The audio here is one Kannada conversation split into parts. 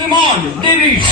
Animal, David.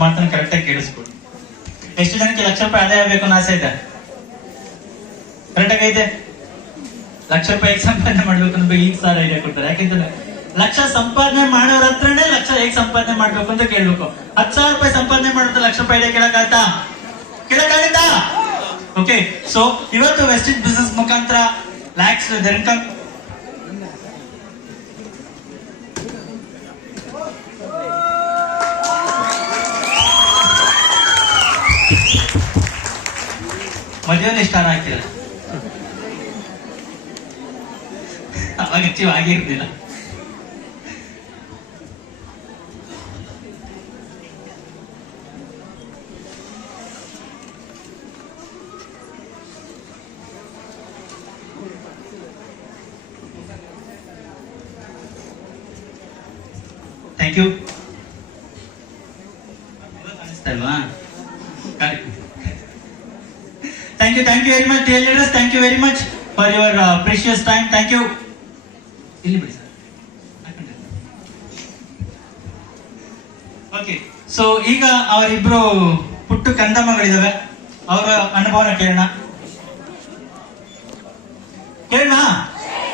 ಮಾತನ್ನ ಕರೆಕ್ಟಾಗಿ ಕೇಳಿಸ್ಕೊಡಿ. ಎಷ್ಟು ಜನಕ್ಕೆ ಲಕ್ಷ ರೂಪಾಯಿ ಆದಾಯ ಆಗಬೇಕು ಅನ್ನೋ ಆಸೆ ಇದೆ? ಕರೆಕ್ಟಾಗಿ ಐತೆ. ಲಕ್ಷ ರೂಪಾಯಿ ಹೇಗೆ ಸಂಪಾದನೆ ಮಾಡ್ಬೇಕು ಅನ್ನೋ ಈಗ ಸರ್ ಐಡಿಯಾ ಕೊಡ್ತಾರೆ. ಯಾಕೆಂತಂದ್ರೆ ಲಕ್ಷ ಸಂಪಾದನೆ ಮಾಡೋರ ಹತ್ರನೇ ಲಕ್ಷ ಹೇಗೆ ಸಂಪಾದನೆ ಮಾಡ್ಬೇಕು ಅಂತ ಕೇಳ್ಬೇಕು. 10,000 ರೂಪಾಯಿ ಸಂಪಾದನೆ ಮಾಡೋದು ಲಕ್ಷ ರೂಪಾಯಿ ಐಡಿಯಾ ಕೇಳಕ್ಕಾಗತ್ತಾ? ಓಕೆ, ಸೊ ಇವತ್ತು ವೆಸ್ಟೇಜ್ ಬಿಸ್ನೆಸ್ ಮುಖಾಂತರ ಲ್ಯಾಕ್ಸ್ ಇನ್ಕಮ್ ಮದುವೆಯಲ್ಲಿ ಸ್ಟಾರ್ ಆಗ್ತಿಲ್ಲ, ಅವಾಗ ಅಚೀವ್ ಆಗಿರ್ಲಿಲ್ಲ. Thank you. ಕಾಣಿಸ್ತಾ ಇಲ್ವಾ? Thank you very much, dear leaders. Thank you very much for your precious time. Thank you. Okay, so ಈಗ ಅವರಿಬ್ರು ಪುಟ್ಟು ಕಂದಮ್ಮಗಳಿದಾವೆ, ಅವರ ಅನುಭವನ ಕೇಳೋಣ.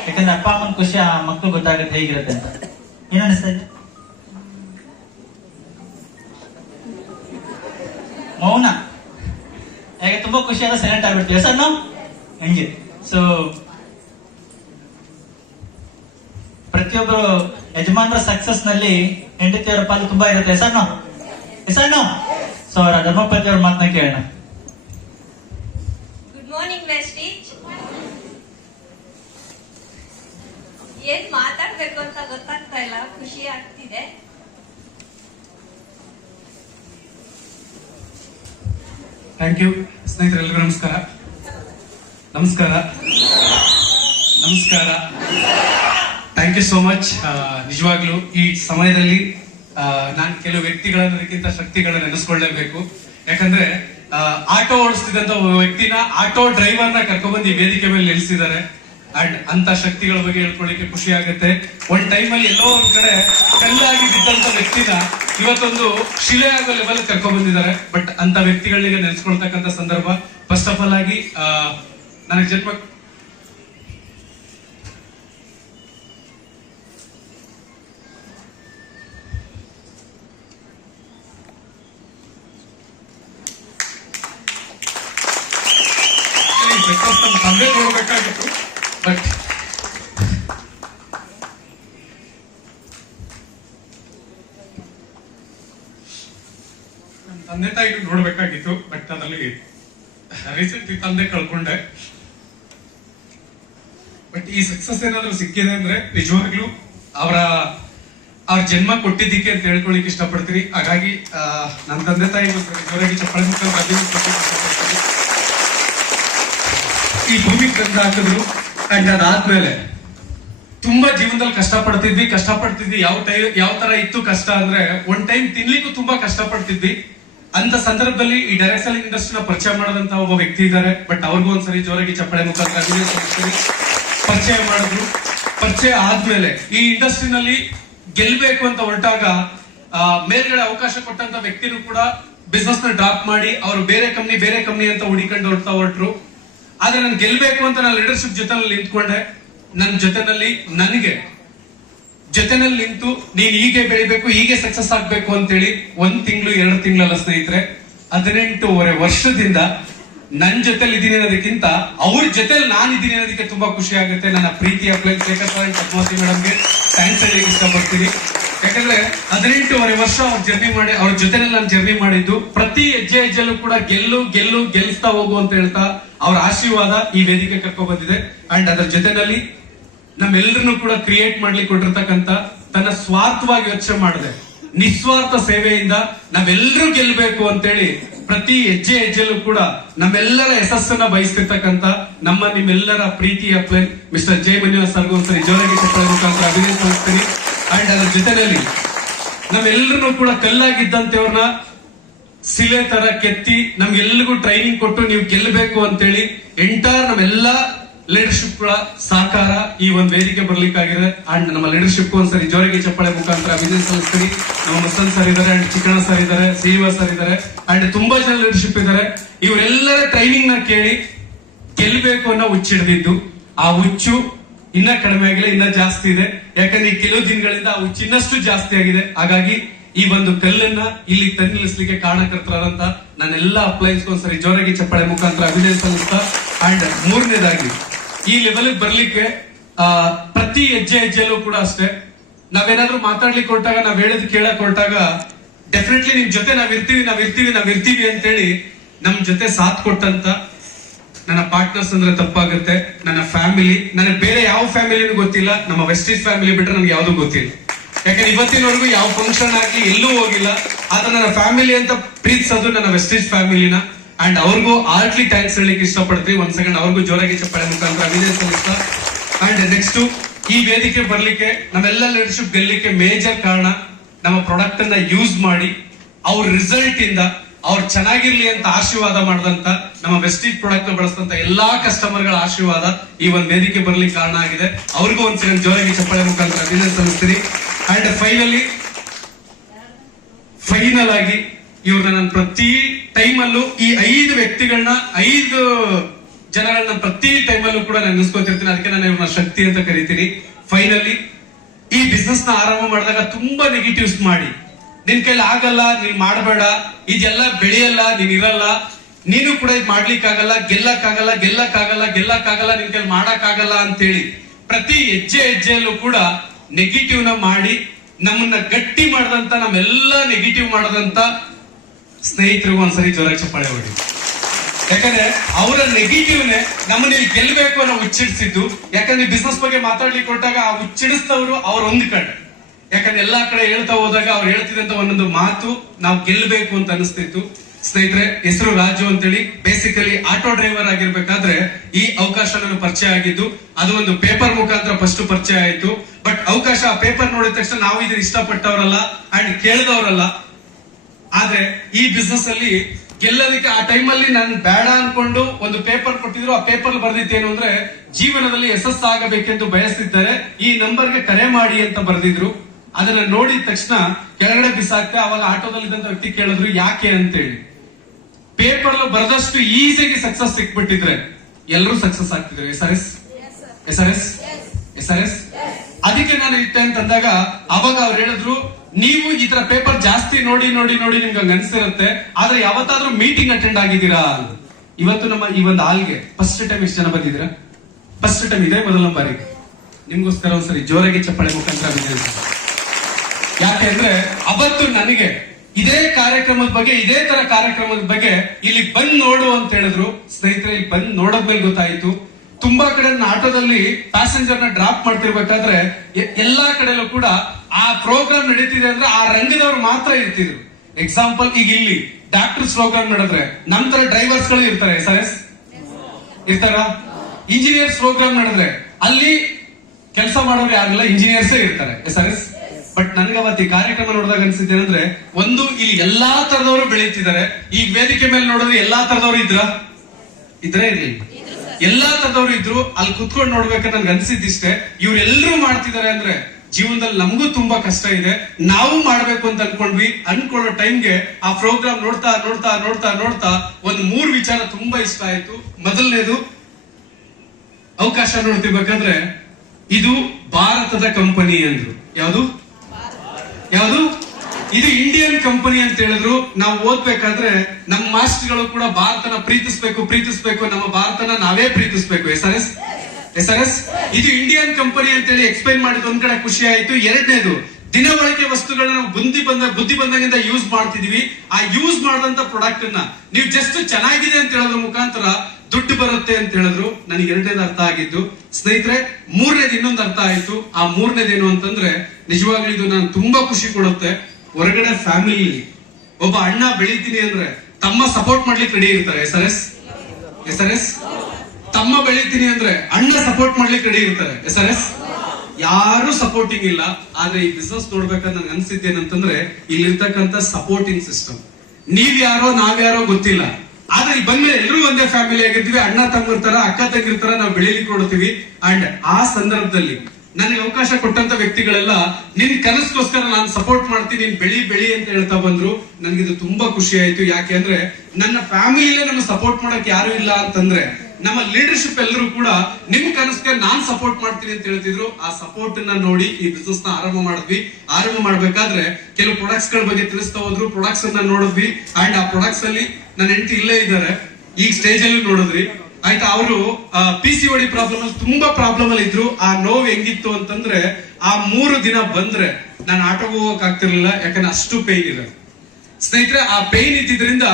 ಯಾಕಂದ್ರೆ ಅಪ್ಪ ಅಮ್ಮನ ಖುಷಿ ಆ ಮಕ್ಕಳು ಗೊತ್ತಾಗುತ್ತೆ ಹೇಗಿರುತ್ತೆ ಅಂತ. ಏನ್ ಅನಿಸ್ತಾ ಇದೆ? ಮೌನ. ಯಾಕೆ ತುಂಬಾ ಖುಷಿಯಾದ ಸೈಲೆಂಟ್ ಆಗ್ಬಿಡ್ತೀವಿ ಸರ್ ನಾವು ಹಂಗೆ. ಸೊ ಪ್ರತಿಯೊಬ್ಬರು ಯಜಮಾನರ ಸಕ್ಸಸ್ ನಲ್ಲಿ ಹೆಂಡತಿಯವರ ಪಾಲು ತುಂಬಾ ಇರುತ್ತೆ. ಹೆಸಣ್ಣು ಸೊ ಅವರ ಧರ್ಮಪತಿ ಅವ್ರ ಮಾತನ್ನ ಕೇಳೋಣ. Good morning Vestige. ಏನ್ ಮಾತಾಡ್ಬೇಕು ಅಂತ ಗೊತ್ತಾಗ್ತಾ ಇಲ್ಲ, ಖುಷಿ ಆಗ್ತಿದೆ. ಥ್ಯಾಂಕ್ ಯು ಸ್ನೇಹಿತರೆಲ್ಲರಿಗೂ ನಮಸ್ಕಾರ. ನಮಸ್ಕಾರ ನಮಸ್ಕಾರ ಥ್ಯಾಂಕ್ ಯು ಸೋ ಮಚ್. ನಿಜವಾಗ್ಲೂ ಈ ಸಮಯದಲ್ಲಿ ನಾನು ಕೆಲವು ವ್ಯಕ್ತಿಗಳನ್ನಕ್ಕಿಂತ ಶಕ್ತಿಗಳನ್ನ ನೆನೆಸ್ಕೊಳ್ಳೇಬೇಕು. ಯಾಕಂದ್ರೆ ಆಟೋ ಓಡಿಸ್ತಿದ್ದಂತ ವ್ಯಕ್ತಿನ ಆಟೋ ಡ್ರೈವರ್ನ ಕರ್ಕೊಂಡ್ಬಂದು ಈ ವೇದಿಕೆ ಮೇಲೆ ನಿಲ್ಲಿಸಿದ್ದಾರೆ. ಅಂಡ್ ಅಂತ ಶಕ್ತಿಗಳ ಬಗ್ಗೆ ಹೇಳ್ಕೊಳ್ಳಿಕ್ಕೆ ಖುಷಿ ಆಗುತ್ತೆ. ಒಂದ್ ಟೈಮ್ ಅಲ್ಲಿ ಎಲ್ಲೋ ಒಂದ್ ಕಡೆ ಕಲ್ಲಾಗಿ ಬಿದ್ದಂತ ವ್ಯಕ್ತಿನ ಇವತ್ತೊಂದು ಶಿಲೆ ಆಗೋ ಲೆವೆಲ್ ಕರ್ಕೊಂಡ್ ಬಂದಿದ್ದಾರೆ. ಬಟ್ ಅಂತ ವ್ಯಕ್ತಿಗಳಿಗೆ ನೆನೆಸ್ಕೊಳ್ತಕ್ಕಂಥ ಸಂದರ್ಭ. ಫಸ್ಟ್ ಆಫ್ ಆಲ್ ಆಗಿ ನನಗೆ ಜನ್ಮ ತಂದೆ ನೋಡ್ಬೇಕಾಗಿತ್ತು. ಬಟ್ ತಂದೆ ತಾಯಿ ನೋಡ್ಬೇಕಾಗಿತ್ತು. ಬಟ್ ಅದರಲ್ಲಿ ರೀಸೆಂಟ್ಲಿ ತಂದೆ ಕಳ್ಕೊಂಡೆ. ಬಟ್ ಈ ಸಕ್ಸಸ್ ಏನಾದ್ರು ಸಿಕ್ಕಿದೆ ಅಂದ್ರೆ ನಿಜವಾಗ್ಲೂ ಅವರ ಜನ್ಮ ಕೊಟ್ಟಿದ್ದಕ್ಕೆ ಅಂತ ಹೇಳ್ಕೊಳಿಕ್ ಇಷ್ಟಪಡ್ತೀನಿ. ಹಾಗಾಗಿ ನನ್ನ ತಂದೆ ತಾಯಿ ಜೋರಾಗಿ ಚಪ್ಪಾಳೆ ಮುಖಾಂತರ ಈ ಭೂಮಿಗೆ ತಂದು ಹಾಕಿದ್ರು. ಅಂಡ್ ಅದಾದ್ಮೇಲೆ ತುಂಬಾ ಜೀವನದಲ್ಲಿ ಕಷ್ಟಪಡ್ತಿದ್ವಿ. ಯಾವ ತರ ಇತ್ತು ಕಷ್ಟ ಅಂದ್ರೆ ಒಂದ್ ಟೈಮ್ ತಿನ್ಲಿಕ್ಕೂ ತುಂಬಾ ಕಷ್ಟಪಡ್ತಿದ್ವಿ. ಅಂತ ಸಂದರ್ಭದಲ್ಲಿ ಈ ಡೈರೆಕ್ಟ್ ಸೆಲ್ಲಿಂಗ್ ಇಂಡಸ್ಟ್ರಿನ ಪರಿಚಯ ಮಾಡದಂತ ಒಬ್ಬ ವ್ಯಕ್ತಿ ಇದ್ದಾರೆ. ಬಟ್ ಅವ್ರಿಗೂ ಒಂದ್ಸರಿ ಜೋರಾಗಿ ಚಪ್ಪಾಳೆ ಮುಖಾಂತರ ಪರಿಚಯ ಮಾಡಿದ್ರು. ಪರಿಚಯ ಆದ್ಮೇಲೆ ಈ ಇಂಡಸ್ಟ್ರಿನಲ್ಲಿ ಗೆಲ್ಬೇಕು ಅಂತ ಹೊರಟಾಗ ಮೇಲ್ಗಡೆ ಅವಕಾಶ ಕೊಟ್ಟಂತ ವ್ಯಕ್ತಿನೂ ಕೂಡ ಬಿಸ್ನೆಸ್ ನ ಡ್ರಾಪ್ ಮಾಡಿ ಅವರು ಬೇರೆ ಕಂಪ್ನಿ ಅಂತ ಹುಡಿಕೊಂಡು ಹೊರಟ್ರು. ಆದ್ರೆ ನಾನು ಗೆಲ್ಬೇಕು ಅಂತ ನಾನು ಲೀಡರ್ಶಿಪ್ ಜೊತೆನಲ್ಲಿ ನಿಂತ್ಕೊಂಡೆ. ನನ್ನ ಜೊತೆನಲ್ಲಿ ನಿಂತು ನೀನ್ ಹೀಗೆ ಬೆಳಿಬೇಕು, ಹೀಗೆ ಸಕ್ಸಸ್ ಆಗ್ಬೇಕು ಅಂತೇಳಿ 1 ತಿಂಗಳು 2 ತಿಂಗಳಲ್ಲ ಸ್ನೇಹಿತರೆ, 18.5 ವರ್ಷದಿಂದ ನನ್ನ ಜೊತೆಲಿ ಇದೀನಿ ಅನ್ನೋದಕ್ಕಿಂತ ಅವ್ರ ಜೊತೆಲಿ ನಾನು ಇದೀನಿ ಅನ್ನೋದಕ್ಕೆ ತುಂಬಾ ಖುಷಿ ಆಗುತ್ತೆ. ನನ್ನ ಪ್ರೀತಿಯ ಶೇಖರ್ ಸರ್ ಅಂಡ್ ಪದ್ಮಾವತಿ ಮೇಡಮ್ಗೆ ಥ್ಯಾಂಕ್ಸ್ ಹೇಳಲಿಕ್ಕೆ ಇಷ್ಟಪಡ್ತೀನಿ. ಯಾಕಂದ್ರೆ 18.5 ವರ್ಷ ಅವ್ರ ಜೊತೆನಲ್ಲಿ ನಾನು ಜರ್ನಿ ಮಾಡಿದ್ದು. ಪ್ರತಿ ಹೆಜ್ಜೆಯಲ್ಲೂ ಕೂಡ ಗೆಲ್ಲಿಸ್ತಾ ಹೋಗು ಅಂತ ಹೇಳ್ತಾ ಅವ್ರ ಆಶೀರ್ವಾದ ಈ ವೇದಿಕೆ ಕರ್ಕೊಂಡ್ ಬಂದಿದೆ. ಅಂಡ್ ಅದರ ಜೊತೆನಲ್ಲಿ ನಮ್ಮೆಲ್ಲರನ್ನು ಕೂಡ ಕ್ರಿಯೇಟ್ ಮಾಡ್ಲಿಕ್ಕೆ ಕೊಟ್ಟಿರ್ತಕ್ಕಂಥ ತನ್ನ ಸ್ವಾರ್ಥವಾಗಿ ಯೋಚನೆ ಮಾಡದೆ ನಿಸ್ವಾರ್ಥ ಸೇವೆಯಿಂದ ನಾವೆಲ್ಲರೂ ಗೆಲ್ಲಬೇಕು ಅಂತೇಳಿ ಪ್ರತಿ ಹೆಜ್ಜೆಯಲ್ಲೂ ಕೂಡ ನಮ್ಮೆಲ್ಲರ ಯಶಸ್ಸನ್ನ ಬಯಸ್ತಿರ್ತಕ್ಕಂಥ ನಿಮ್ಮೆಲ್ಲರ ಪ್ರೀತಿಯ ಪ್ಲೇನ್ ಮಿಸ್ಟರ್ ಜೈ ಮನ್ಯವಾಸ್ ಸರ್ಗೂ ಒಂದ್ಸರಿ ಜೋರಾಗಿ ಚಪ್ಪಾಳೆ ಮುಖಾಂತರ ಅಭಿನಯಿಸ್ತೀನಿ. ಅಂಡ್ ಅದರ ಜೊತೆನಲ್ಲಿ ನಮ್ಮೆಲ್ಲರನ್ನು ಕೂಡ ಕಲ್ಲಾಗಿದ್ದಂತೆಯವ್ರನ್ನ ಸಿಲೆ ತರ ಕೆತ್ತಿ ನಮ್ಗೆಲ್ರಿಗೂ ಟ್ರೈನಿಂಗ್ ಕೊಟ್ಟು ನೀವು ಗೆಲ್ಲಬೇಕು ಅಂತೇಳಿ ಎಂಟೈರ್ ನಮ್ಮೆಲ್ಲ ಲೀಡರ್ಶಿಪ್ ಗಳ ಸಹಕಾರ ಈ ಒಂದು ವೇದಿಕೆ ಬರ್ಲಿಕ್ಕಾಗಿದೆ. ಅಂಡ್ ನಮ್ಮ ಲೀಡರ್ಶಿಪ್ ಒಂದ್ಸರಿ ಜೋರಾಗಿ ಚಪ್ಪಾಳೆ ಮುಖಾಂತರ ಅಭಿನಂದನೆ ಸಲ್ಲಿಸ್ತೀನಿ. ನಮ್ಮ ಮಸ್ತನ್ ಸರ್ ಇದಾರೆ, ಅಂಡ್ ಚಿಕ್ಕಣ್ಣ ಸರ್ ಇದಾರೆ, ಶ್ರೀನಿವಾಸ್ ಸರ್ ಇದಾರೆ, ಅಂಡ್ ತುಂಬಾ ಜನ ಲೀಡರ್ಶಿಪ್ ಇದಾರೆ. ಇವರೆಲ್ಲರ ಟ್ರೈನಿಂಗ್ ನ ಕೇಳಿ ಗೆಲ್ಬೇಕು ಅನ್ನೋ ಹುಚ್ಚಿಡ್ದಿದ್ದು ಆ ಹುಚ್ಚು ಇನ್ನ ಕಡಿಮೆ ಆಗಿಲ್ಲ, ಇನ್ನ ಜಾಸ್ತಿ ಇದೆ. ಯಾಕಂದ್ರೆ ಈ ಕೆಲವು ದಿನಗಳಿಂದ ಆ ಹುಚ್ಚು ಇನ್ನಷ್ಟು ಜಾಸ್ತಿ ಆಗಿದೆ. ಹಾಗಾಗಿ ಈ ಒಂದು ಕಲ್ಲನ್ನ ಇಲ್ಲಿ ತಂದಿಳಿಸ್ಲಿಕ್ಕೆ ಕಾರಣಕರ್ತರಾದಂತ ನನ್ನೆಲ್ಲ ಅಪ್ಲೈನ್ಸ್ ಒಂದ್ಸರಿ ಜೋರಾಗಿ ಚಪ್ಪಾಳೆ ಮುಖಾಂತರ ಅಭಿನಂದನೆ ಸಲ್ಲಿಸ್ತಾ. ಅಂಡ್ ಮೂರನೇದಾಗಿ ಈ ಲೆವೆಲ್ ಬರ್ಲಿಕ್ಕೆ ಪ್ರತಿ ಹೆಜ್ಜೆಯಲ್ಲೂ ಕೂಡ ಅಷ್ಟೇ ನಾವೇನಾದ್ರೂ ಮಾತಾಡ್ಲಿಕ್ಕೆ ಹೊರಟಾಗ, ನಾವ್ ಹೇಳೋದು ಕೇಳಕ್ ಹೊರಟಾಗ ಡೆಫಿನೆಟ್ಲಿ ನಿಮ್ ಜೊತೆ ನಾವಿರ್ತೀವಿ ಅಂತೇಳಿ ನಮ್ ಜೊತೆ ಸಾಥ್ ಕೊಟ್ಟಂತ ನನ್ನ ಪಾರ್ಟ್ನರ್ಸ್ ಅಂದ್ರೆ ತಪ್ಪಾಗುತ್ತೆ, ನನ್ನ ಫ್ಯಾಮಿಲಿ, ನನಗೆ ಬೇರೆ ಯಾವ ಫ್ಯಾಮಿಲಿನೂ ಗೊತ್ತಿಲ್ಲ. ನಮ್ಮ ವೆಸ್ಟೀಸ್ ಫ್ಯಾಮಿಲಿ ಬಿಟ್ರೆ ನನಗೆ ಯಾವ್ದು ಗೊತ್ತಿಲ್ಲ. ಯಾಕಂದ್ರೆ ಇವತ್ತಿನವರೆಗೂ ಯಾವ ಫಂಕ್ಷನ್ ಆಗಿ ಎಲ್ಲೂ ಹೋಗಿಲ್ಲ. ಆದ್ರೆ ನನ್ನ ಫ್ಯಾಮಿಲಿ ಅಂತ ಪ್ರೀತಿಸೋದು ನನ್ನ ವೆಸ್ಟೀಸ್ ಫ್ಯಾಮಿಲಿನ. ಅಂಡ್ ಅವ್ರಿಗೂ ಆರ್ಟ್ಲಿ ಥ್ಯಾಂಕ್ಸ್ ಹೇಳಲಿಕ್ಕೆ ಇಷ್ಟಪಡ್ತೀವಿ. ಒಂದ್ ಸೆಕೆಂಡ್ ಅವ್ರಿಗೂ ಜೋರಾಗಿ ಚಪ್ಪಾಳೆ ಮುಖಾಂತರ ಅಭಿನಂದನೆ ಸಲ್ಲಿಸ್ತಾ. ಅಂಡ್ ನೆಕ್ಸ್ಟ್ ಈ ವೇದಿಕೆ ಬರ್ಲಿಕ್ಕೆ ನಮ್ಮೆಲ್ಲ ಲೀಡರ್ಶಿಪ್ ಗೆಲ್ಲಲಿಕ್ಕೆ ಮೇಜರ್ ಕಾರಣ ನಮ್ಮ ಪ್ರಾಡಕ್ಟ್ ಅನ್ನ ಯೂಸ್ ಮಾಡಿ ಅವ್ರ ರಿಸಲ್ಟ್ ಇಂದ ಅವ್ರು ಚೆನ್ನಾಗಿರ್ಲಿ ಅಂತ ಆಶೀರ್ವಾದ ಮಾಡಿದಂತ ನಮ್ಮ ವೆಸ್ಟೀಜ್ ಪ್ರಾಡಕ್ಟ್ ನ ಬಳಸಿದಂತ ಎಲ್ಲಾ ಕಸ್ಟಮರ್ ಗಳ ಆಶೀರ್ವಾದ ಈ ಒಂದು ವೇದಿಕೆ ಬರ್ಲಿಕ್ಕೆ ಕಾರಣ ಆಗಿದೆ. ಅವ್ರಿಗೂ ಒಂದ್ ಸೆಕೆಂಡ್ ಜೋರಾಗಿ ಚಪ್ಪಾಳೆ ಮುಖಾಂತರ ಅಭಿನಂದನೆ ಸಲ್ಲಿಸ್ತೀನಿ. ಅಂಡ್ ಫೈನಲ್ ಆಗಿ ಇವ್ರನ್ನ ನಾನು ಪ್ರತಿ ಟೈಮಲ್ಲೂ ಈ 5 ವ್ಯಕ್ತಿಗಳನ್ನ 5 ಜನಗಳನ್ನ ಪ್ರತಿ ಟೈಮಲ್ಲೂ ಕೂಡ ನಾನು ನೆನೆಸ್ಕೊತಿರ್ತೀನಿ. ಅದಕ್ಕೆ ನಾನು ಇವ್ರನ್ನ ಶಕ್ತಿ ಅಂತ ಕರಿತೀನಿ. ಫೈನಲಿ ಈ ಬಿಸ್ನೆಸ್ ನ ಆರಂಭ ಮಾಡಿದಾಗ ತುಂಬಾ ನೆಗೆಟಿವ್ಸ್ ಮಾಡಿ, ನಿನ್ ಕೈಲಿ ಆಗಲ್ಲ, ನೀನ್ ಮಾಡಬೇಡ, ಇದೆಲ್ಲ ಬೆಳೆಯಲ್ಲ, ನೀನ್ ಇರಲ್ಲ, ನೀನು ಕೂಡ ಇದು ಮಾಡ್ಲಿಕ್ಕಾಗಲ್ಲ, ಗೆಲ್ಲಕ್ಕಾಗಲ್ಲ, ನಿನ್ ಕೈಲಿ ಮಾಡಕ್ಕಾಗಲ್ಲ ಅಂತೇಳಿ ಪ್ರತಿ ಹೆಜ್ಜೆಯಲ್ಲೂ ಕೂಡ ನೆಗೆಟಿವ್ ನ ಮಾಡಿ ನಮ್ಮನ್ನ ಗಟ್ಟಿ ಮಾಡದಂತ ನಮ್ಮೆಲ್ಲ ನೆಗೆಟಿವ್ ಮಾಡದಂತ ಸ್ನೇಹಿತರಿಗೂ ಒಂದ್ಸರಿ ಜೋರ ಚಪ್ಪಾಳೆ ಹೊಡಿ. ಯಾಕಂದ್ರೆ ಅವರ ನೆಗೆಟಿವ್ನೇ ನಮ್ಮನ್ನ ಇಲ್ಲಿ ಗೆಲ್ಲಬೇಕು ಅನ್ನೋ ಹುಚ್ಚಿಡಿಸಿದ್ದು. ಯಾಕಂದ್ರೆ ಬಿಸ್ನೆಸ್ ಬಗ್ಗೆ ಮಾತಾಡ್ಲಿಕ್ಕೆ ಕೊಟ್ಟಾಗ ಆ ಹುಚ್ಚಿಡಿಸ್ತವ್ರು ಅವ್ರ ಒಂದು ಕಡೆ. ಯಾಕಂದ್ರೆ ಎಲ್ಲಾ ಕಡೆ ಹೇಳ್ತಾ ಹೋದಾಗ ಅವ್ರು ಹೇಳ್ತಿದ್ದಂತ ಒಂದೊಂದು ಮಾತು ನಾವು ಗೆಲ್ಲಬೇಕು ಅಂತ ಅನಿಸ್ತಿತ್ತು. ಸ್ನೇಹಿತರೆ, ಹೆಸರು ರಾಜು ಅಂತೇಳಿ, ಬೇಸಿಕಲಿ ಆಟೋ ಡ್ರೈವರ್ ಆಗಿರ್ಬೇಕಾದ್ರೆ ಈ ಅವಕಾಶ ನನಗೆ ಪರಿಚಯ ಆಗಿದ್ದು. ಅದು ಒಂದು ಪೇಪರ್ ಮುಖಾಂತರ ಫಸ್ಟ್ ಪರಿಚಯ ಆಯ್ತು. ಬಟ್ ಅವಕಾಶ ಆ ಪೇಪರ್ ನೋಡಿದ ತಕ್ಷಣ ನಾವು ಇದನ್ನ ಇಷ್ಟಪಟ್ಟವರಲ್ಲ ಅಂಡ್ ಕೇಳಿದವರಲ್ಲ. ಆದ್ರೆ ಈ ಬಿಸ್ನೆಸ್ ಅಲ್ಲಿ ಗೆಲ್ಲೋದಕ್ಕೆ ಆ ಟೈಮಲ್ಲಿ ನಾನು ಬೇಡ ಅನ್ಕೊಂಡು ಒಂದು ಪೇಪರ್ ಕೊಟ್ಟಿದ್ರು. ಆ ಪೇಪರ್ ಬರ್ದಿದ್ದೇನು ಅಂದ್ರೆ, ಜೀವನದಲ್ಲಿ ಯಶಸ್ಸಾಗಬೇಕೆಂದು ಬಯಸ್ತಿದ್ದಾರೆ, ಈ ನಂಬರ್ಗೆ ಕರೆ ಮಾಡಿ ಅಂತ ಬರ್ದಿದ್ರು. ಅದನ್ನ ನೋಡಿದ ತಕ್ಷಣ ಕೆಳಗಡೆ ಬಿಸಾಕ್ತೆ. ಅವಾಗ ಆಟೋದಲ್ಲಿದ್ದಂತ ವ್ಯಕ್ತಿ ಕೇಳಿದ್ರು ಯಾಕೆ ಅಂತೇಳಿ. ಪೇಪರ್ ಬರೆದಷ್ಟು ಈಸಿಯಾಗಿ ಸಕ್ಸಸ್ ಸಿಕ್ಬಿಟ್ಟಿದ್ರೆ ಎಲ್ಲರೂ ಸಕ್ಸಸ್ ಆಗ್ತಿದ್ರು. ಎಸ್. ಅದಕ್ಕೆ ನಾನು ಇಟ್ಟೆ ಅಂತಂದಾಗ ಅವಾಗ ಅವ್ರು ಹೇಳಿದ್ರು, ನೀವು ಈ ತರ ಪೇಪರ್ ಜಾಸ್ತಿ ನೋಡಿ ನೋಡಿ ನೋಡಿ ನಿಮ್ಗೆ ಹಂಗ ಅನ್ಸಿರುತ್ತೆ, ಆದ್ರೆ ಯಾವತ್ತಾದ್ರೂ ಮೀಟಿಂಗ್ ಅಟೆಂಡ್ ಆಗಿದ್ದೀರಾ? ಇವತ್ತು ನಮ್ಮ ಈ ಒಂದು ಹಾಲ್ಗೆ ಫಸ್ಟ್ ಟೈಮ್ ಎಷ್ಟು ಜನ ಬಂದಿದ್ದೀರಾ? ಫಸ್ಟ್ ಟೈಮ್ ಇದೆ, ಮೊದಲ ಬಾರಿಗೆ. ನಿಮ್ಗೋಸ್ಕರ ಒಂದ್ಸರಿ ಜೋರಾಗಿ ಚಪ್ಪಾಳೆ ಮುಖಾಂತರ ಯಾಕೆ ಅಂದ್ರೆ ಅವತ್ತು ನನಗೆ ಇದೇ ಕಾರ್ಯಕ್ರಮದ ಬಗ್ಗೆ, ಇದೇ ತರ ಕಾರ್ಯಕ್ರಮದ ಬಗ್ಗೆ ಇಲ್ಲಿ ಬಂದ್ ನೋಡು ಅಂತ ಹೇಳಿದ್ರು. ಸ್ನೇಹಿತರೆ, ಇಲ್ಲಿ ಬಂದ್ ನೋಡೋದ್ಮೇಲೆ ಗೊತ್ತಾಯ್ತು. ತುಂಬಾ ಕಡೆ ಆಟೋದಲ್ಲಿ ಪ್ಯಾಸೆಂಜರ್ ನ ಡ್ರಾಪ್ ಮಾಡ್ತಿರ್ಬೇಕಾದ್ರೆ ಎಲ್ಲಾ ಕಡೆಲೂ ಕೂಡ ಆ ಪ್ರೋಗ್ರಾಮ್ ನಡೀತಿದೆ ಅಂದ್ರೆ ಆ ರಂಗದವ್ರು ಮಾತ್ರ ಇರ್ತಿದ್ರು. ಎಕ್ಸಾಂಪಲ್, ಈಗ ಇಲ್ಲಿ ಡಾಕ್ಟರ್ಸ್ ಪ್ರೋಗ್ರಾಮ್ ನಡೆದ್ರೆ ನಮ್ ತರ ಡ್ರೈವರ್ಸ್ ಗಳು ಇರ್ತಾರೆ, ಇರ್ತಾರ. ಇಂಜಿನಿಯರ್ಸ್ ಪ್ರೋಗ್ರಾಮ್ ನಡೆದ್ರೆ ಅಲ್ಲಿ ಕೆಲಸ ಮಾಡೋರು ಯಾರಿಲ್ಲ, ಇಂಜಿನಿಯರ್ಸೇ ಇರ್ತಾರೆ. ಬಟ್ ನನ್ಗೆ ಅವತ್ತು ಈ ಕಾರ್ಯಕ್ರಮ ನೋಡಿದಾಗ ಅನ್ಸಿದ್ದೇನೆಂದ್ರೆ, ಒಂದು ಇಲ್ಲಿ ಎಲ್ಲಾ ತರದವರು ಬೆಳೀತಿದ್ದಾರೆ. ಈ ವೇದಿಕೆ ಮೇಲೆ ನೋಡಿದ್ರೆ ಎಲ್ಲಾ ತರದವರು ಇದ್ರೆ ಇರ್ಲಿ, ಎಲ್ಲಾ ತರದವರು ಇದ್ರು. ಅಲ್ಲಿ ಕುತ್ಕೊಂಡು ನೋಡ್ಬೇಕಾದ್ರೆ ನನ್ಗೆ ಅನ್ಸಿದ್ದಿಷ್ಟೇ, ಇವ್ರೆಲ್ಲರೂ ಮಾಡ್ತಿದ್ದಾರೆ ಅಂದ್ರೆ ಜೀವನದಲ್ಲಿ ನಮಗೂ ತುಂಬಾ ಕಷ್ಟ ಇದೆ, ನಾವು ಮಾಡ್ಬೇಕು ಅಂತ ಅನ್ಕೊಳ್ಳೋ ಟೈಮ್ಗೆ ಆ ಪ್ರೋಗ್ರಾಮ್ ನೋಡ್ತಾ ನೋಡ್ತಾ ನೋಡ್ತಾ ನೋಡ್ತಾ ಒಂದು 3 ವಿಚಾರ ತುಂಬಾ ಇಷ್ಟ ಆಯ್ತು. ಮೊದಲನೇದು, ಅವಕಾಶ ನೋಡ್ತಿರ್ಬೇಕಾದ್ರೆ ಇದು ಭಾರತದ ಕಂಪನಿ ಅಂದ್ರು. ಯಾವುದು ಇದು ಇಂಡಿಯನ್ ಕಂಪನಿ ಅಂತ ಹೇಳಿದ್ರು. ನಾವು ಓದ್ಬೇಕಾದ್ರೆ ನಮ್ಮ ಮಾಸ್ಟರ್ಗಳು ಕೂಡ ಭಾರತನ ಪ್ರೀತಿಸ್ಬೇಕು, ನಮ್ಮ ಭಾರತನ ನಾವೇ ಪ್ರೀತಿಸ್ಬೇಕು. ಎಸ್. ಇದು ಇಂಡಿಯನ್ ಕಂಪನಿ ಅಂತ ಹೇಳಿ ಎಕ್ಸ್ಪ್ಲೈನ್ ಮಾಡಿದ ಒಂದ್ ಕಡೆ ಖುಷಿ ಆಯ್ತು. ಎರಡನೇದು, ದಿನ ಬಳಕೆ ವಸ್ತುಗಳನ್ನ ನಾವು ಬುದ್ಧಿ ಬಂದಾಗಿಂದ ಯೂಸ್ ಮಾಡ್ತಿದೀವಿ. ಆ ಯೂಸ್ ಮಾಡಿದಂತ ಪ್ರಾಡಕ್ಟ್ ಅನ್ನ ನೀವು ಜಸ್ಟ್ ಚೆನ್ನಾಗಿದೆ ಅಂತ ಹೇಳೋದ್ರ ಮುಖಾಂತರ ದುಡ್ಡು ಬರುತ್ತೆ ಅಂತ ಹೇಳಿದ್ರು. ನನಗೆ ಎರಡನೇದು ಅರ್ಥ ಆಗಿದ್ದು. ಸ್ನೇಹಿತರೆ, ಮೂರನೇದು ಇನ್ನೊಂದು ಅರ್ಥ ಆಯ್ತು. ಆ ಮೂರನೇದೇನು ಅಂತಂದ್ರೆ, ನಿಜವಾಗ್ಲೂ ಇದು ನಾನು ತುಂಬಾ ಖುಷಿ ಕೊಡುತ್ತೆ. ಹೊರಗಡೆ ಫ್ಯಾಮಿಲಿ ಒಬ್ಬ ಅಣ್ಣ ಬೆಳಿತೀನಿ ಅಂದ್ರೆ ತಮ್ಮ ಸಪೋರ್ಟ್ ಮಾಡ್ಲಿಕ್ಕೆ ರೆಡಿ ಇರ್ತಾರೆ. ಎಸ್. ತಮ್ಮ ಬೆಳಿತೀನಿ ಅಂದ್ರೆ ಅಣ್ಣ ಸಪೋರ್ಟ್ ಮಾಡ್ಲಿಕ್ಕೆ ರೆಡಿ ಇರ್ತಾರೆ. ಎಸ್. ಯಾರು ಸಪೋರ್ಟಿಂಗ್ ಇಲ್ಲ. ಆದ್ರೆ ಈ ಬಿಸ್ನೆಸ್ ನೋಡ್ಬೇಕಾದ್ರೆ ನನ್ಗೆ ಅನ್ಸಿದ್ದೇನಂತಂದ್ರೆ, ಇಲ್ಲಿರ್ತಕ್ಕಂಥ ಸಪೋರ್ಟಿಂಗ್ ಸಿಸ್ಟಮ್. ನೀವ್ಯಾರೋ ನಾವ್ಯಾರೋ ಗೊತ್ತಿಲ್ಲ, ಆದ್ರೆ ಇಲ್ಲಿ ಬಂದ್ಮೇಲೆ ಎಲ್ಲರೂ ಒಂದೇ ಫ್ಯಾಮಿಲಿ ಆಗಿರ್ತೀವಿ. ಅಣ್ಣ ತಮ್ಮರ್ತಾರ, ಅಕ್ಕ ತಂಗಿರ್ತಾರ, ನಾವು ಬೆಳಿಲಿಕ್ಕೆ ಕೊಡ್ತೀವಿ. ಅಂಡ್ ಆ ಸಂದರ್ಭದಲ್ಲಿ ನನಗೆ ಅವಕಾಶ ಕೊಟ್ಟಂತ ವ್ಯಕ್ತಿಗಳೆಲ್ಲ ನಿನ್ ಕನಸ್ಗೋಸ್ಕರ ನಾನು ಸಪೋರ್ಟ್ ಮಾಡ್ತೀನಿ, ನೀನ್ ಬೆಳಿ ಅಂತ ಹೇಳ್ತಾ ಬಂದ್ರು. ನನಗಿದು ತುಂಬಾ ಖುಷಿ ಆಯ್ತು. ಯಾಕೆ ಅಂದ್ರೆ ನನ್ನ ಫ್ಯಾಮಿಲಿಯಲ್ಲೇ ನಮ್ಮ ಸಪೋರ್ಟ್ ಮಾಡಕ್ ಯಾರು ಇಲ್ಲ ಅಂತಂದ್ರೆ, ನಮ್ಮ ಲೀಡರ್ಶಿಪ್ ಎಲ್ಲರೂ ಕೂಡ ನಿಮ್ ಕನಸ್ಗೆ ನಾನ್ ಸಪೋರ್ಟ್ ಮಾಡ್ತೀನಿ ಅಂತ ಹೇಳ್ತಿದ್ರು. ಆ ಸಪೋರ್ಟ್ ನ ನೋಡಿ ಈ ಬಿಸ್ನೆಸ್ ನ ಆರಂಭ ಮಾಡಿದ್ವಿ. ಆರಂಭ ಮಾಡ್ಬೇಕಾದ್ರೆ ಕೆಲವು ಪ್ರೊಡಕ್ಟ್ಸ್ ಗಳ ಬಗ್ಗೆ ತಿಳಿಸ್ತಾ ಹೋದ್ರು. ಪ್ರೊಡಕ್ಟ್ಸ್ ಅನ್ನ ನೋಡಿದ್ವಿ. ಅಂಡ್ ಆ ಪ್ರೊಡಕ್ಟ್ಸ್ ಅಲ್ಲಿ ನನ್ನ ಹೆಂಡತಿ ಇಲ್ಲೇ ಇದ್ದಾರೆ, ಈಗ ಸ್ಟೇಜ್ ಅಲ್ಲಿ ನೋಡಿದ್ರಿ. ಆಯ್ತಾ, ಅವರು PCOD ಪ್ರಾಬ್ಲಮ್ ಅಲ್ಲಿ ತುಂಬಾ ಪ್ರಾಬ್ಲಮ್ ಅಲ್ಲಿ ಇದ್ರು. ಆ ನೋವು ಹೆಂಗಿತ್ತು ಅಂತಂದ್ರೆ, ಆ 3 ದಿನ ಬಂದ್ರೆ ನಾನು ಆಟೋಗೆ ಹೋಗಕ್ ಆಗ್ತಿರ್ಲಿಲ್ಲ. ಯಾಕಂದ್ರೆ ಅಷ್ಟು ಪೇನ್ ಇದೆ. ಸ್ನೇಹಿತರೆ, ಆ ಪೇನ್ ಇದ್ದಿದ್ರಿಂದ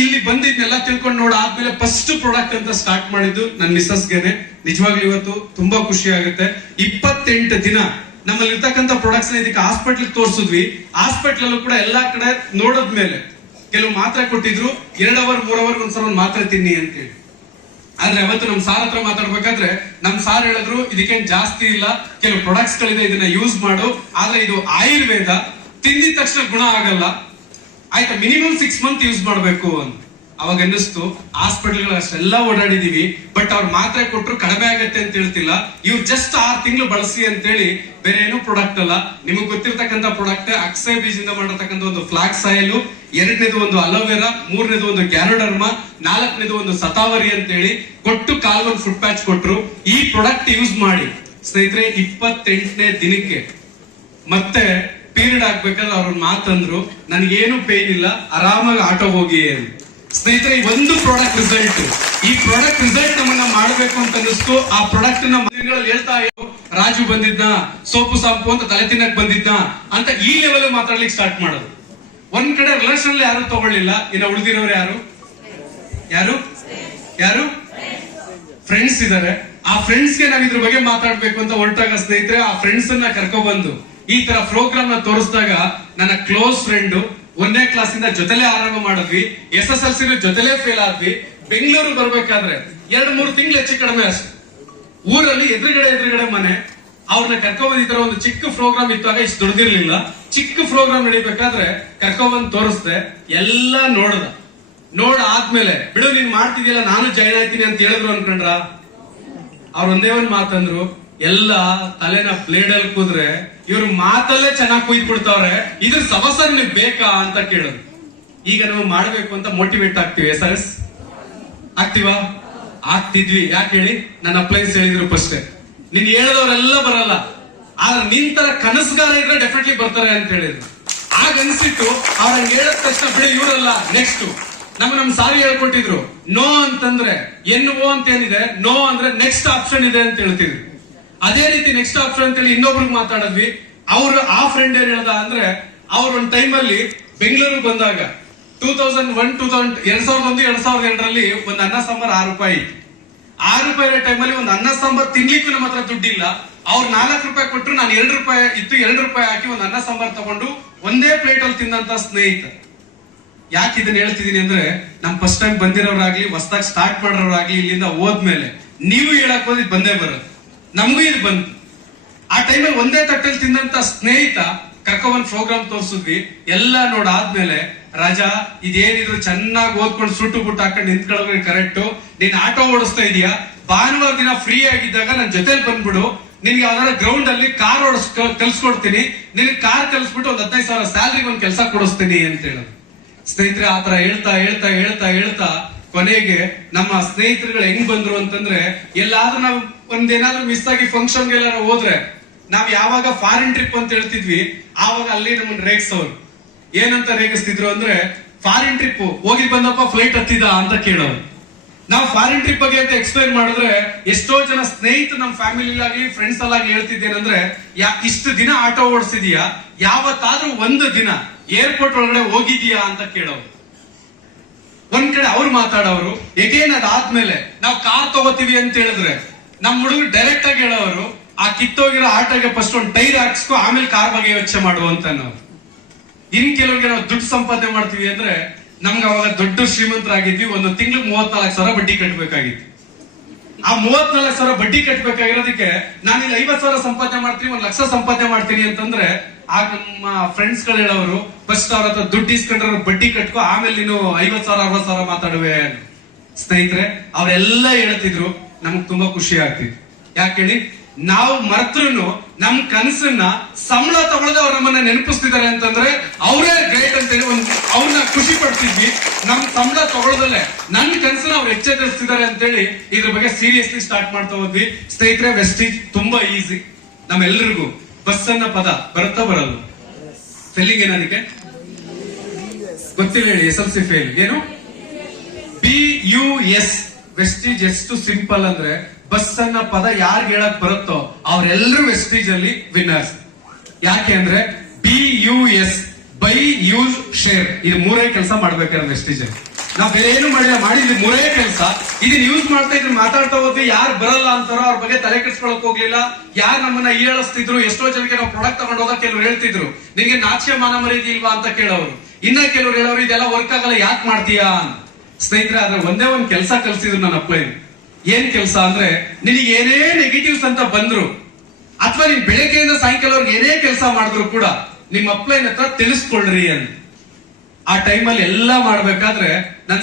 ಇಲ್ಲಿ ಬಂದಿದ್ನೆಲ್ಲ ತಿಳ್ಕೊಂಡು ನೋಡಾದ್ಮೇಲೆ ಫಸ್ಟ್ ಪ್ರಾಡಕ್ಟ್ ಅಂತ ಸ್ಟಾರ್ಟ್ ಮಾಡಿದ್ದು ನನ್ನ ಮಿಸ್ಸಸ್ಗೆನೆ. ನಿಜವಾಗ್ಲೂ ಇವತ್ತು ತುಂಬಾ ಖುಷಿ ಆಗುತ್ತೆ. 28 ದಿನ ನಮ್ಮಲ್ಲಿ ಇರ್ತಕ್ಕಂಥ ಪ್ರಾಡಕ್ಟ್ಸ್ ಇದಕ್ಕೆ ಹಾಸ್ಪಿಟಲ್ ತೋರಿಸಿದ್ವಿ. ಹಾಸ್ಪಿಟಲ್ ಅಲ್ಲೂ ಕೂಡ ಎಲ್ಲಾ ಕಡೆ ನೋಡೋದ್ಮೇಲೆ ಕೆಲವು ಮಾತ್ರೆ ಕೊಟ್ಟಿದ್ರು. 2 ಅವರ್ 3 ಅವರ್ ಒಂದ್ಸಲ ಒಂದು ಮಾತ್ರೆ ತಿನ್ನಿ ಅಂತೇಳಿ. ಆದ್ರೆ ಅವತ್ತು ನಮ್ ಸಾರ್ ಹತ್ರ ಮಾತಾಡ್ಬೇಕಾದ್ರೆ ನಮ್ ಸಾರ್ ಹೇಳಿದ್ರು, ಇದಕ್ಕೇನ್ ಜಾಸ್ತಿ ಇಲ್ಲ, ಕೆಲವು ಪ್ರಾಡಕ್ಟ್ಸ್ ಗಳಿದೆ, ಇದನ್ನ ಯೂಸ್ ಮಾಡು. ಆದ್ರೆ ಇದು ಆಯುರ್ವೇದ, ತಿಂದಿದ ತಕ್ಷಣ ಗುಣ ಆಗಲ್ಲ. ಆಯ್ತಾ, ಮಿನಿಮಮ್ 6 ಮಂತ್ ಯೂಸ್ ಮಾಡ್ಬೇಕು ಅಂತ. ಅವಾಗ ಅನ್ನಿಸ್ತು, ಹಾಸ್ಪಿಟಲ್ ಅಷ್ಟೆಲ್ಲ ಓಡಾಡಿದೀವಿ, ಬಟ್ ಅವ್ರು ಮಾತ್ರೆ ಕೊಟ್ಟರು ಕಡಿಮೆ ಆಗತ್ತೆ ಅಂತ ಹೇಳ್ತಿಲ್ಲ. ಇವ್ರು ಜಸ್ಟ್ 6 ತಿಂಗಳು ಬಳಸಿ ಅಂತೇಳಿ, ಬೇರೆ ಏನು ಪ್ರಾಡಕ್ಟ್ ಅಲ್ಲ. ನಿಮಗೆ ಗೊತ್ತಿರ್ತಕ್ಕಂಥ ಪ್ರಾಡಕ್ಟ್ ಅಕ್ಸೆ ಬೀಜದಿಂದ ಮಾಡಿರ್ತಕ್ಕಂಥ ಒಂದು ಫ್ಲಾಕ್ಸ್ ಆಯಿಲ್, ಎರಡನೇದು ಒಂದು ಅಲೋವೆರಾ, ಮೂರನೇದು ಒಂದು ಗ್ಯಾನೋಡರ್ಮಾ, 4ನೇದು ಒಂದು ಸತಾವರಿ ಅಂತೇಳಿ ಕೊಟ್ಟು ಕಾಲ್ಗೊಂದು ಫುಟ್ ಪ್ಯಾಚ್ ಕೊಟ್ರು. ಈ ಪ್ರಾಡಕ್ಟ್ ಯೂಸ್ ಮಾಡಿ ಸ್ನೇಹಿತರೆ 28ನೇ ದಿನಕ್ಕೆ ಮತ್ತೆ ಪೀರಿಯಡ್ ಆಗ್ಬೇಕಾದ್ರೆ ಅವ್ರ ಮಾತಂದ್ರು, ನನ್ಗೇನು ಪೇನ್ ಇಲ್ಲ, ಆರಾಮಾಗಿ ಆಟೋ ಹೋಗಿ. ಸ್ನೇಹಿತರೆ, ಒಂದು ಪ್ರಾಡಕ್ಟ್ ರಿಸಲ್ಟ್ ಈ ಪ್ರಾಡಕ್ಟ್ ರಿಸಲ್ಟ್ ನಮ್ಮನ್ನ ಮಾಡಬೇಕು ಅಂತ ಅನ್ನಿಸ್ತು. ಆ ಪ್ರಾಡಕ್ಟ್ ನ ದಿನಗಳಲ್ಲಿ ಹೇಳ್ತಾ ಇದ್ರು, ರಾಜು ಬಂದಿದ್ನ, ಸೋಪು ಸಾಂಪು ಅಂತ ತಲೆ ತಿನ್ನಕ್ ಬಂದಿದ್ನ ಅಂತ ಈ ಲೆವೆಲ್ ಮಾತಾಡ್ಲಿಕ್ಕೆ ಸ್ಟಾರ್ಟ್ ಮಾಡೋದು. ಒಂದ್ ಕಡೆ ರಿಲೇಷನ್ ಯಾರು ತಗೊಳ್ಳಿಲ್ಲ, ಇನ್ನ ಉಳಿದಿರೋರು ಯಾರು ಯಾರು ಯಾರು ಫ್ರೆಂಡ್ಸ್ ಇದಾರೆ. ಆ ಫ್ರೆಂಡ್ಸ್ ಗೆ ನಾವ್ ಇದ್ರ ಬಗ್ಗೆ ಮಾತಾಡ್ಬೇಕು ಅಂತ ಹೊರಟಾಗ ಸ್ನೇಹಿತರೆ, ಆ ಫ್ರೆಂಡ್ಸ್ ಅನ್ನ ಕರ್ಕೊಬಂದು ಈ ತರ ಪ್ರೋಗ್ರಾಮ್ ನ ತೋರಿಸಿದಾಗ ನನ್ನ ಕ್ಲೋಸ್ ಫ್ರೆಂಡ್ 1ನೇ ಕ್ಲಾಸ್ ಇಂದ ಜೊತೆಲೆ ಆರಂಭ ಮಾಡಿದ್ವಿ, SSLC ಜೊತೆಲೆ ಫೇಲ್ ಆದ್ವಿ. ಬೆಂಗಳೂರು ಬರ್ಬೇಕಾದ್ರೆ 2-3 ತಿಂಗಳು ಹೆಚ್ಚು ಕಡಿಮೆ ಅಷ್ಟೇ. ಊರಲ್ಲಿ ಎದುರುಗಡೆ ಮನೆ, ಅವ್ರನ್ನ ಕರ್ಕೊಂಡ್ಬಂದ್ ಈ ತರ ಒಂದು ಚಿಕ್ಕ ಪ್ರೋಗ್ರಾಮ್ ಇತ್ತಾಗ ಇಷ್ಟು ದುಡ್ದಿರ್ಲಿಲ್ಲ. ಚಿಕ್ಕ ಪ್ರೋಗ್ರಾಮ್ ನಡೀಬೇಕಾದ್ರೆ ಕರ್ಕೊಂಡ್ಬಂದ್ ತೋರಿಸ್ದೆ, ಎಲ್ಲ ಆದ್ಮೇಲೆ ಬಿಡು ನೀನ್ ಮಾಡ್ತಿದ್ಯಲ್ಲ ನಾನು ಜಾಯ್ನ್ ಆಯ್ತೀನಿ ಅಂತ ಹೇಳಿದ್ರು ಅನ್ಕೊಂಡ್ರ? ಅವ್ರ ಒಂದೇ ಒಂದ್ ಮಾತಂದ್ರು, ಎಲ್ಲ ತಲೆನ ಬ್ಲೇಡ್ ಅಲ್ಲಿ ಕೂದ್ರೆ ಇವ್ರ ಮಾತಲ್ಲೇ ಚೆನ್ನಾಗಿ ಕುಯ್ದು ಬಿಡ್ತಾವ್ರೆ, ಇದ್ರ ಸವಸ ನಿಮ್ಗೆ ಬೇಕಾ ಅಂತ ಕೇಳಿದ್ರು. ಈಗ ನಾವು ಮಾಡ್ಬೇಕು ಅಂತ ಮೋಟಿವೇಟ್ ಆಗ್ತೀವಿ. SRS ಆಗ್ತೀವಾ? ಆಗ್ತಿದ್ವಿ. ಯಾಕೆ ಹೇಳಿ? ನನ್ನ ಅಪ್ಲೈನ್ಸ್ ಹೇಳಿದ್ರು ಫಸ್ಟ್, ನೀನ್ ಹೇಳಿದವರೆಲ್ಲ ಬರಲ್ಲ, ಆದ್ರೆ ನಿನ್ ತರ ಕನಸುಗಾರ ಇದ್ರೆ ಡೆಫಿನೆಟ್ಲಿ ಬರ್ತಾರೆ ಅಂತ ಹೇಳಿದ್ರು. ಆಗ ಅನ್ಸಿಟ್ಟು ಅವ್ರಂಗ್ ಹೇಳಿದ ತಕ್ಷಣ ಬಿಡಿ ಇವರಲ್ಲ ನೆಕ್ಸ್ಟ್ ನಮ್ ಸಾರಿ ಹೇಳ್ಕೊಟ್ಟಿದ್ರು. ನೋ ಅಂತಂದ್ರೆ NO ಅಂತ ಏನಿದೆ, ನೋ ಅಂದ್ರೆ ನೆಕ್ಸ್ಟ್ ಆಪ್ಷನ್ ಇದೆ ಅಂತ ಹೇಳ್ತಿದ್ರು. ಅದೇ ರೀತಿ ನೆಕ್ಸ್ಟ್ ಆಪ್ಷನ್ ಅಂತ ಹೇಳಿ ಇನ್ನೊಬ್ರಿಗೆ ಮಾತಾಡಿದ್ವಿ. ಅವ್ರು ಆ ಫ್ರೆಂಡ್ ಏನ್ ಹೇಳ್ದ ಅಂದ್ರೆ, ಅವ್ರ ಒಂದ್ ಟೈಮ್ ಅಲ್ಲಿ ಬೆಂಗಳೂರಿಗೆ ಬಂದಾಗ 2001-2002ರಲ್ಲಿ ಒಂದು ಅನ್ನ ಸಾಂಬಾರ್ 6 ರೂಪಾಯಿ. 6 ರೂಪಾಯಿ ಟೈಮಲ್ಲಿ ಒಂದು ಅನ್ನ ಸಾಂಬಾರ್ ತಿನ್ಲಿಕ್ಕೂ ನಮ್ಮ ಹತ್ರ ದುಡ್ಡಿಲ್ಲ. ಅವ್ರು 4 ರೂಪಾಯಿ ಕೊಟ್ಟರು, ನಾನು 2 ರೂಪಾಯಿ ಇತ್ತು, 2 ರೂಪಾಯಿ ಹಾಕಿ ಒಂದು ಅನ್ನ ಸಾಂಬಾರ್ ತಗೊಂಡು ಒಂದೇ ಪ್ಲೇಟ್ ಅಲ್ಲಿ ತಿಂದಂತ ಸ್ನೇಹಿತ. ಯಾಕೆ ಇದನ್ನ ಹೇಳ್ತಿದೀನಿ ಅಂದ್ರೆ, ನಮ್ ಫಸ್ಟ್ ಟೈಮ್ ಬಂದಿರೋರಾಗ್ಲಿ, ಹೊಸದಾಗಿ ಸ್ಟಾರ್ಟ್ ಮಾಡೋರಾಗ್ಲಿ, ಇಲ್ಲಿಂದ ಹೋದ್ಮೇಲೆ ನೀವು ಹೇಳಕ್ ಹೋದ್ ಬಂದೇ ಬರೋದು. ನಮಗೂ ಇದು ಬಂತು. ಆ ಟೈಮಲ್ಲಿ ಒಂದೇ ತಟ್ಟಲ್ಲಿ ತಿಂದಂತ ಸ್ನೇಹಿತ ಕರ್ಕೊಂಡ್ ಪ್ರೋಗ್ರಾಮ್ ತೋರ್ಸಿದ್ವಿ. ಎಲ್ಲ ನೋಡಾದ್ಮೇಲೆ, ರಾಜಾ ಇದೇನಿದ್ರು ಚೆನ್ನಾಗಿ ಓದ್ಕೊಂಡು ಸುಟ್ಟು ಬುಟ್ಟು ಹಾಕೊಂಡು ನಿಂತ್ಕೊಳ್ಳೋದು ಕರೆಕ್ಟ್. ನೀನ್ ಆಟೋ ಓಡಿಸ್ತಾ ಇದೀಯಾ, ಭಾನುವಾರ ದಿನ ಫ್ರೀ ಆಗಿದ್ದಾಗ ನನ್ ಜೊತೆಲಿ ಬಂದ್ಬಿಡು, ನಿನ್ಗೆ ಯಾವ್ದಾರ ಗ್ರೌಂಡ್ ಅಲ್ಲಿ ಕಾರ್ ಕಲ್ಸ್ಕೊಡ್ತೀನಿ, ನಿನ್ಗೆ ಕಾರ್ ಕಲ್ಸ್ಬಿಟ್ಟು ಒಂದ್ 15,000 ಸ್ಯಾಲ್ರಿ ಒಂದ್ ಕೆಲಸ ಕೊಡಿಸ್ತೀನಿ ಅಂತ ಹೇಳೋದು. ಸ್ನೇಹಿತರೆ, ಆತರ ಹೇಳ್ತಾ ಕೊನೆಗೆ ನಮ್ಮ ಸ್ನೇಹಿತರುಗಳು ಹೆಂಗ್ ಬಂದ್ರು ಅಂತಂದ್ರೆ, ಎಲ್ಲಾದ್ರೂ ನಾವು ಒಂದೇನಾದ್ರೂ ಮಿಸ್ ಆಗಿ ಫಂಕ್ಷನ್ಗೆ ಎಲ್ಲಾರು ಹೋದ್ರೆ, ನಾವ್ ಯಾವಾಗ ಫಾರಿನ್ ಟ್ರಿಪ್ ಅಂತ ಹೇಳ್ತಿದ್ವಿ, ಆವಾಗ ಅಲ್ಲಿ ನಮ್ಮನ್ನ ರೇಗಿಸೋರು. ಏನಂತ ರೇಗಿಸ್ತಿದ್ರು ಅಂದ್ರೆ, ಫಾರಿನ್ ಟ್ರಿಪ್ ಹೋಗಿ ಬಂದಪ್ಪ ಫ್ಲೈಟ್ ಹತ್ತಿದ ಅಂತ ಕೇಳೋರು. ನಾವು ಫಾರಿನ್ ಟ್ರಿಪ್ ಬಗ್ಗೆ ಅಂತ ಎಕ್ಸ್ಪ್ಲೈನ್ ಮಾಡಿದ್ರೆ, ಎಷ್ಟೋ ಜನ ಸ್ನೇಹಿತರು ನಮ್ಮ ಫ್ಯಾಮಿಲಿಲಾಗ್ಲಿ ಫ್ರೆಂಡ್ಸ್ ಅಲ್ಲಾಗ್ಲಿ ಹೇಳ್ತಿದ್ದೇನೆಂದ್ರೆ, ಇಷ್ಟು ದಿನ ಆಟೋ ಓಡಿಸಿದ್ಯಾ, ಯಾವತ್ತಾದ್ರೂ ಒಂದು ದಿನ ಏರ್ಪೋರ್ಟ್ ಒಳಗಡೆ ಹೋಗಿದ್ಯಾ ಅಂತ ಕೇಳೋರು. ಒಂದ್ ಕಡೆ ಅವ್ರು ಮಾತಾಡೋರು. ಎಗೇನ್ ಅದಾದ್ಮೇಲೆ ನಾವು ಕಾರ್ ತಗೋತೀವಿ ಅಂತ ಹೇಳಿದ್ರೆ, ನಮ್ ಹುಡುಗರು ಡೈರೆಕ್ಟ್ ಆಗಿ ಹೇಳೋರು, ಆ ಕಿತ್ತೋಗಿರೋ ಆಟೋಗೆ ಫಸ್ಟ್ ಒಂದು ಟೈರ್ ಹಾಕ್ಸ್ಕೊ, ಆಮೇಲೆ ಕಾರ್ ಬಗ್ಗೆ ಯೋಚನೆ ಮಾಡುವಂತ ನಾವು. ಇನ್ ಕೆಲವ್ರಿಗೆ ನಾವು ದುಡ್ಡು ಸಂಪಾದನೆ ಮಾಡ್ತೀವಿ ಅಂದ್ರೆ, ನಮ್ಗೆ ಅವಾಗ ದೊಡ್ಡ ಶ್ರೀಮಂತರಾಗಿದ್ವಿ, ಒಂದು ತಿಂಗಳು 34,000 ಬಡ್ಡಿ ಕಟ್ಟಬೇಕಾಗಿತ್ತು. ಆ 34,000 ಬಡ್ಡಿ ಕಟ್ಟಬೇಕಾಗಿರೋದಕ್ಕೆ ನಾನು ಇಲ್ಲಿ 50,000 ಸಂಪಾದನೆ ಮಾಡ್ತೀನಿ, 1,00,000 ಸಂಪಾದನೆ ಮಾಡ್ತೀನಿ ಅಂತಂದ್ರೆ, ಆಗ ನಮ್ಮ ಫ್ರೆಂಡ್ಸ್ ಗಳು ಹೇಳೋರು, ಫಸ್ಟ್ ಅವ್ರ ಹತ್ರ ದುಡ್ಡು ಇಸ್ಕೊಂಡ್ರೆ ಬಡ್ಡಿ ಕಟ್ಕೊ, ಆಮೇಲೆ ನೀನು 50,000 60,000 ಮಾತಾಡುವೆ. ಸ್ನೇಹಿತರೆ, ಅವರೆಲ್ಲ ಹೇಳ್ತಿದ್ರು, ನಮ್ಗೆ ತುಂಬಾ ಖುಷಿ ಆಗ್ತಿತ್ತು. ಯಾಕೆ ಹೇಳಿ? ನಾವು ಮರ್ತೃನು ನಮ್ ಕನಸನ್ನ ಸಂಬಳ ತಗೊಳ್ಳದೆ ಅವ್ರ ನಮ್ಮನ್ನ ನೆನಪಿಸ್ತಿದ್ದಾರೆ ಅಂತಂದ್ರೆ ಅವರೇ ಗ್ರೇಟ್ ಅಂತೇಳಿ ಅವ್ರನ್ನ ಖುಷಿ ಪಡ್ತಿದ್ವಿ. ನಮ್ ಸಂಬಳ ತಗೊಳ್ಳದಲ್ಲೇ ನನ್ನ ಕನಸನ್ನ ಅವ್ರು ಎಚ್ಚರಿಸ್ತಿದ್ದಾರೆ ಅಂತೇಳಿ ಇದ್ರ ಬಗ್ಗೆ ಸೀರಿಯಸ್ಲಿ ಸ್ಟಾರ್ಟ್ ಮಾಡ್ತಾ ಹೋದ್ವಿ. ಸ್ನೇಹಿತರೆ, ವೆಸ್ಟೀಜ್ ತುಂಬಾ ಈಸಿ ನಮ್ಮೆಲ್ಲರಿಗೂ. ಬಸ್ ಅನ್ನ ಪದ ಬರುತ್ತಾ ಬರಲ್ಲ? ಸ್ಪೆಲ್ಲಿಂಗ್ ಏನಕ್ಕೆ ಗೊತ್ತಿಲ್ಲ ಹೇಳಿ. SLC ಫೇಲ್ ಏನು? BUS. ವೆಸ್ಟೀಜ್ ಎಷ್ಟು ಸಿಂಪಲ್ ಅಂದ್ರೆ, ಬಸ್ ಅನ್ನ ಪದ ಯಾರ್ಗೆ ಹೇಳಕ್ ಬರುತ್ತೋ ಅವರೆಲ್ಲರೂ ವೆಸ್ಟೀಜ್ ಅಲ್ಲಿ ವಿನ್ನರ್ಸ್. ಯಾಕೆ ಅಂದ್ರೆ BUS, ಬೈ ಯೂಸ್ ಶೇರ್, ಇದು 3 ಕೆಲಸ ಮಾಡ್ಬೇಕಾದ್ರೆ ವೆಸ್ಟೀಜ್ ಅಲ್ಲಿ. ನಾವ್ ಬೇರೆ ಏನು ಮಾಡಿ ಇದು 3 ಕೆಲಸ. ಇದನ್ನ ಯೂಸ್ ಮಾಡ್ತಾ ಇದ್ರು, ಮಾತಾಡ್ತಾ ಹೋದ್ವಿ. ಯಾರು ಬರಲ್ಲ ಅಂತಾರೋ ಅವ್ರ ಬಗ್ಗೆ ತಲೆ ಕೆಡಿಸ್ಕೊಳಕ್ ಹೋಗ್ಲಿಲ್ಲ. ಯಾರು ನಮ್ಮನ್ನ ಹೇಳಿಸ್ತಿದ್ರು, ಎಷ್ಟೋ ಜನಕ್ಕೆ ನಾವು ಪ್ರಾಡಕ್ಟ್ ತಗೊಂಡು ಹೋದಾಗ ಕೆಲವ್ರು ಹೇಳ್ತಿದ್ರು, ನಿಂಗೆ ನಾಚ್ಯ ಮಾನ ಮರ್ಯಾದೆ ಇಲ್ವಾ ಅಂತ ಕೇಳೋರು. ಇನ್ನ ಕೆಲವ್ರು ಹೇಳೋರು, ಇದೆಲ್ಲ ವರ್ಕ್ ಆಗಲ್ಲ, ಯಾಕೆ ಮಾಡ್ತೀಯಾ ಅಂತ. ಸ್ನೇಹಿತರೆ, ಆದ್ರೆ ಒಂದೇ ಒಂದ್ ಕೆಲಸ ಕಲ್ಸಿದ್ರು ನನ್ನ ಅಪ್ಲೈನ್. ಏನ್ ಕೆಲಸ ಅಂದ್ರೆ, ನಿನಗೆ ಏನೇ ನೆಗೆಟಿವ್ಸ್ ಅಂತ ಬಂದ್ರು, ಅಥವಾ ನೀನ್ ಬೆಳಗ್ಗೆಯಿಂದ ಸಾಯಂಕಾಲವರೆಗೆ ಏನೇ ಕೆಲಸ ಮಾಡಿದ್ರು ಕೂಡ ನಿಮ್ಮ ಅಪ್ಲೈನ್ ಹತ್ರ ತಿಳಿಸ್ಕೊಳ್ರಿ ಅಂತ. ಆ ಟೈಮಲ್ಲಿ ಎಲ್ಲ ಮಾಡ್ಬೇಕಾದ್ರೆ ನನ್